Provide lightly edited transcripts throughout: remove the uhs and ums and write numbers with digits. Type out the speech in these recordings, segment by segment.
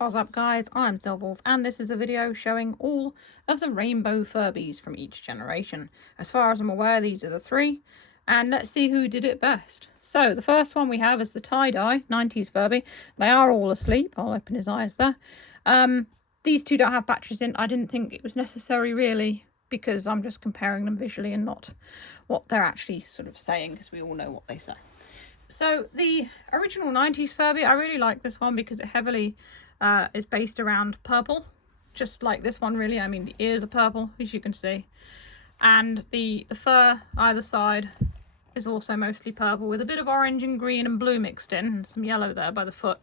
What's up guys, I'm Silverwolf and this is a video showing all of the rainbow Furbies from each generation. As far as I'm aware, these are the three, and let's see who did it best. So the first one we have is the tie-dye 90s Furby. They are all asleep. I'll open his eyes there. These two don't have batteries in. I didn't think it was necessary really, because I'm just comparing them visually and not what they're actually sort of saying, because we all know what they say. So the original 90s Furby, I really like this one because it heavily is based around purple, just like this one really. I mean, the ears are purple, as you can see, and the fur either side is also mostly purple with a bit of orange and green and blue mixed in, and some yellow there by the foot.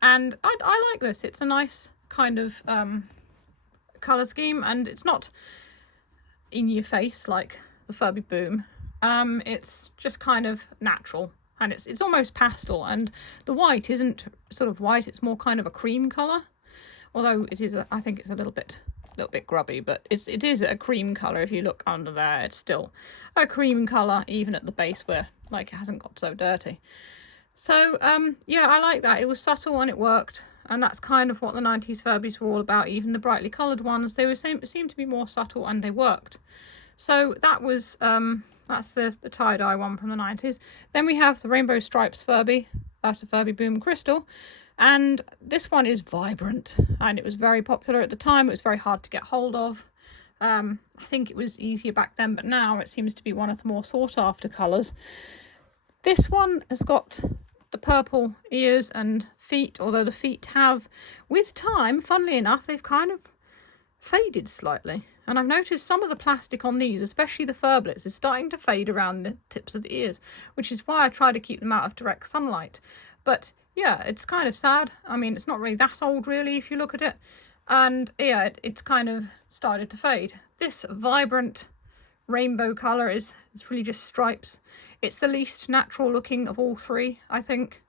And I like this. It's a nice kind of colour scheme, and it's not in your face like the Furby Boom. It's just kind of natural. And it's almost pastel, and the white isn't sort of white, it's more kind of a cream colour. Although it is, I think it's a little bit grubby, but it is a cream colour. If you look under there, it's still a cream colour, even at the base where like it hasn't got so dirty. So yeah, I like that. It was subtle and it worked, and that's kind of what the 90s Furbies were all about. Even the brightly coloured ones, they were seemed to be more subtle and they worked. So that was that's the tie-dye one from the 90s. Then we have the Rainbow Stripes Furby. That's a Furby Boom Crystal. And this one is vibrant. And it was very popular at the time. It was very hard to get hold of. I think it was easier back then, but now it seems to be one of the more sought-after colours. This one has got the purple ears and feet, although the feet have, with time, funnily enough, they've kind of faded slightly. And I've noticed some of the plastic on these, especially the furblets, is starting to fade around the tips of the ears, which is why I try to keep them out of direct sunlight. But yeah, it's kind of sad. I mean, it's not really that old really if you look at it. And yeah, it's kind of started to fade. This vibrant rainbow colour is really just stripes. It's the least natural looking of all three, I think.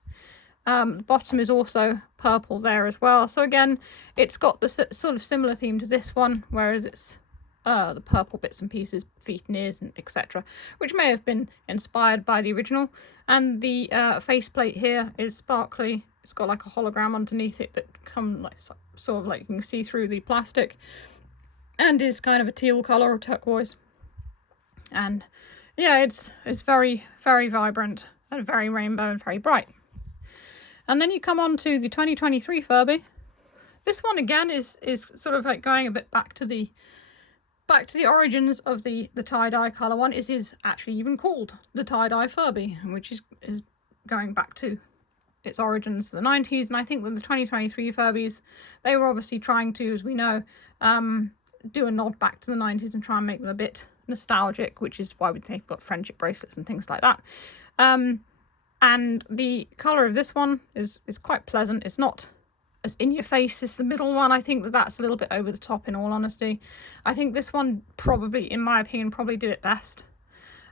The bottom is also purple there as well. So again, it's got the sort of similar theme to this one, whereas it's the purple bits and pieces, feet and ears, and etc., which may have been inspired by the original. And the faceplate here is sparkly. It's got like a hologram underneath it that comes like sort of like you can see through the plastic, and is kind of a teal colour or turquoise. And yeah, it's very, very vibrant and very rainbow and very bright. And then you come on to the 2023 Furby. This one again is sort of like going a bit back to the origins of the tie-dye colour one. It is actually even called the tie-dye Furby, which is going back to its origins in the 90s. And I think that the 2023 Furbies, they were obviously trying to, as we know, do a nod back to the 90s and try and make them a bit nostalgic, which is why they've got friendship bracelets and things like that. And the colour of this one is quite pleasant. It's not as in your face as the middle one. I think that's a little bit over the top, in all honesty. I think this one probably, in my opinion, probably did it best.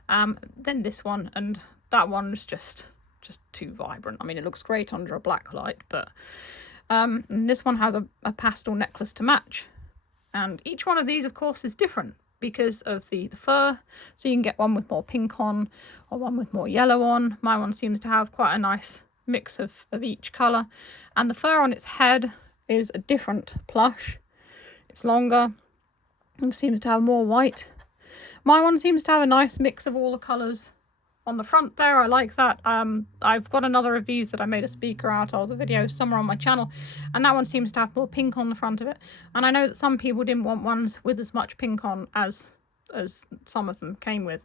Then this one, and that one is just too vibrant. I mean, it looks great under a black light, but and this one has a pastel necklace to match. And each one of these, of course, is different because of the fur. So you can get one with more pink on or one with more yellow on. My one seems to have quite a nice mix of each colour. And the fur on its head is a different plush. It's longer and seems to have more white. My one seems to have a nice mix of all the colours on the front there. I like that. I've got another of these that I made a speaker out of, the video somewhere on my channel, and that one seems to have more pink on the front of it. And I know that some people didn't want ones with as much pink on as some of them came with.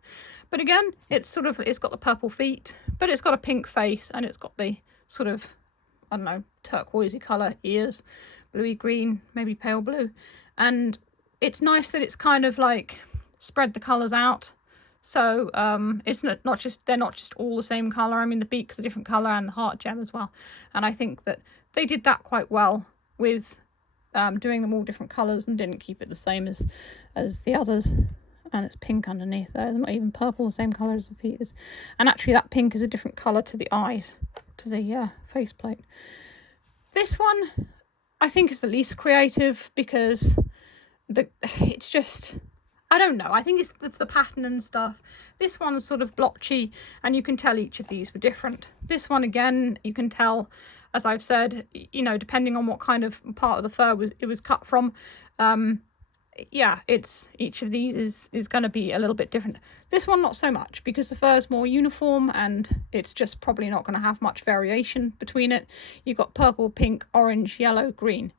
But again, it's got the purple feet, but it's got a pink face, and it's got the sort of, I don't know, turquoisey colour ears, bluey green, maybe pale blue. And it's nice that it's kind of like spread the colours out. So it's not just, they're not just all the same colour. I mean, the beak's a different colour and the heart gem as well. And I think that they did that quite well with doing them all different colours and didn't keep it the same as the others. And it's pink underneath there. It's not even purple, the same colour as the feet is. And actually that pink is a different colour to the eyes, to the faceplate. This one, I think, is the least creative because it's just, I don't know. I think it's the pattern and stuff. This one's sort of blotchy, and you can tell each of these were different. This one, again, you can tell as I've said, you know, depending on what kind of part of the fur it was cut from, yeah, each of these is going to be a little bit different. This one not so much, because the fur is more uniform and it's just probably not going to have much variation between it. You've got purple, pink, orange, yellow, green,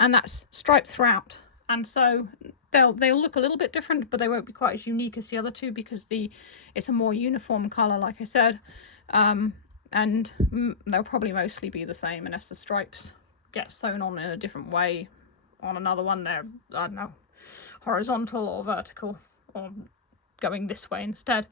and that's striped throughout. And so they'll look a little bit different, but they won't be quite as unique as the other two, because it's a more uniform colour, like I said. And they'll probably mostly be the same, unless the stripes get sewn on in a different way. On another one, they're, I don't know, horizontal or vertical, or going this way instead.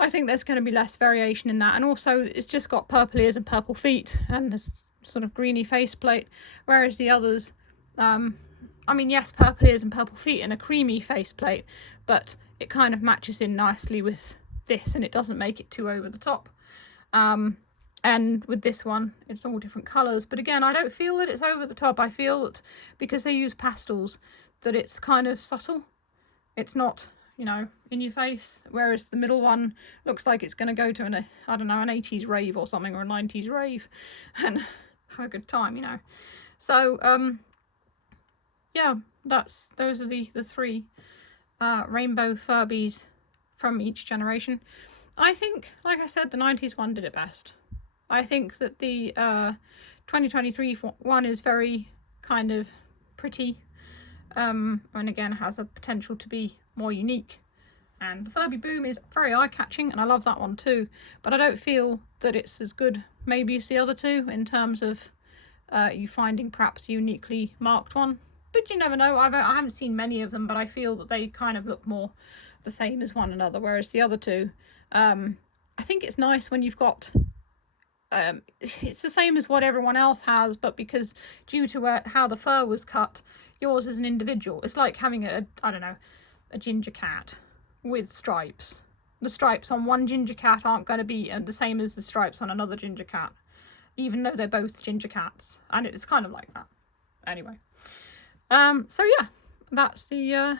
I think there's going to be less variation in that. And also, it's just got purple ears and purple feet and this sort of greeny faceplate, whereas the others, I mean, yes, purple ears and purple feet and a creamy faceplate, but it kind of matches in nicely with this, and it doesn't make it too over the top. And with this one, it's all different colours, but again, I don't feel that it's over the top. I feel that because they use pastels, that it's kind of subtle. It's not, you know, in your face, whereas the middle one looks like it's going to go to I don't know, an 80s rave or something, or a 90s rave, and have a good time, you know. So yeah, those are the three rainbow Furbies from each generation. I think, like I said, the 90s one did it best. I think that the 2023 one is very kind of pretty, and again has a potential to be more unique. And the Furby Boom is very eye-catching, and I love that one too, but I don't feel that it's as good maybe as the other two in terms of you finding perhaps a uniquely marked one. But you never know. I haven't seen many of them, but I feel that they kind of look more the same as one another, whereas the other two, I think it's nice when you've got it's the same as what everyone else has, but because due to how the fur was cut, yours is an individual. It's like having I don't know, a ginger cat with stripes. The stripes on one ginger cat aren't going to be the same as the stripes on another ginger cat, even though they're both ginger cats, and it's kind of like that. Anyway, so yeah, that's the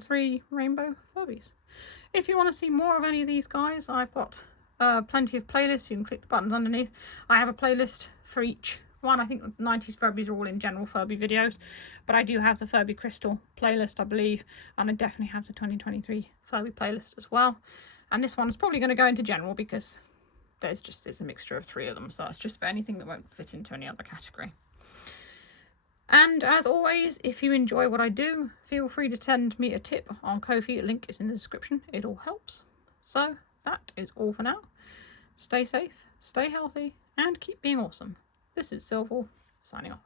three rainbow Furbies. If you want to see more of any of these guys, I've got plenty of playlists. You can click the buttons underneath. I have a playlist for each one. I think the 90s Furbies are all in general Furby videos, but I do have the Furby Crystal playlist, I believe, and I definitely have the 2023 Furby playlist as well. And this one's probably going to go into general because it's a mixture of three of them, so it's just for anything that won't fit into any other category. And as always, if you enjoy what I do, feel free to send me a tip on Ko-fi. Link is in the description. It all helps. So that is all for now. Stay safe, stay healthy, and keep being awesome. This is Silver, signing off.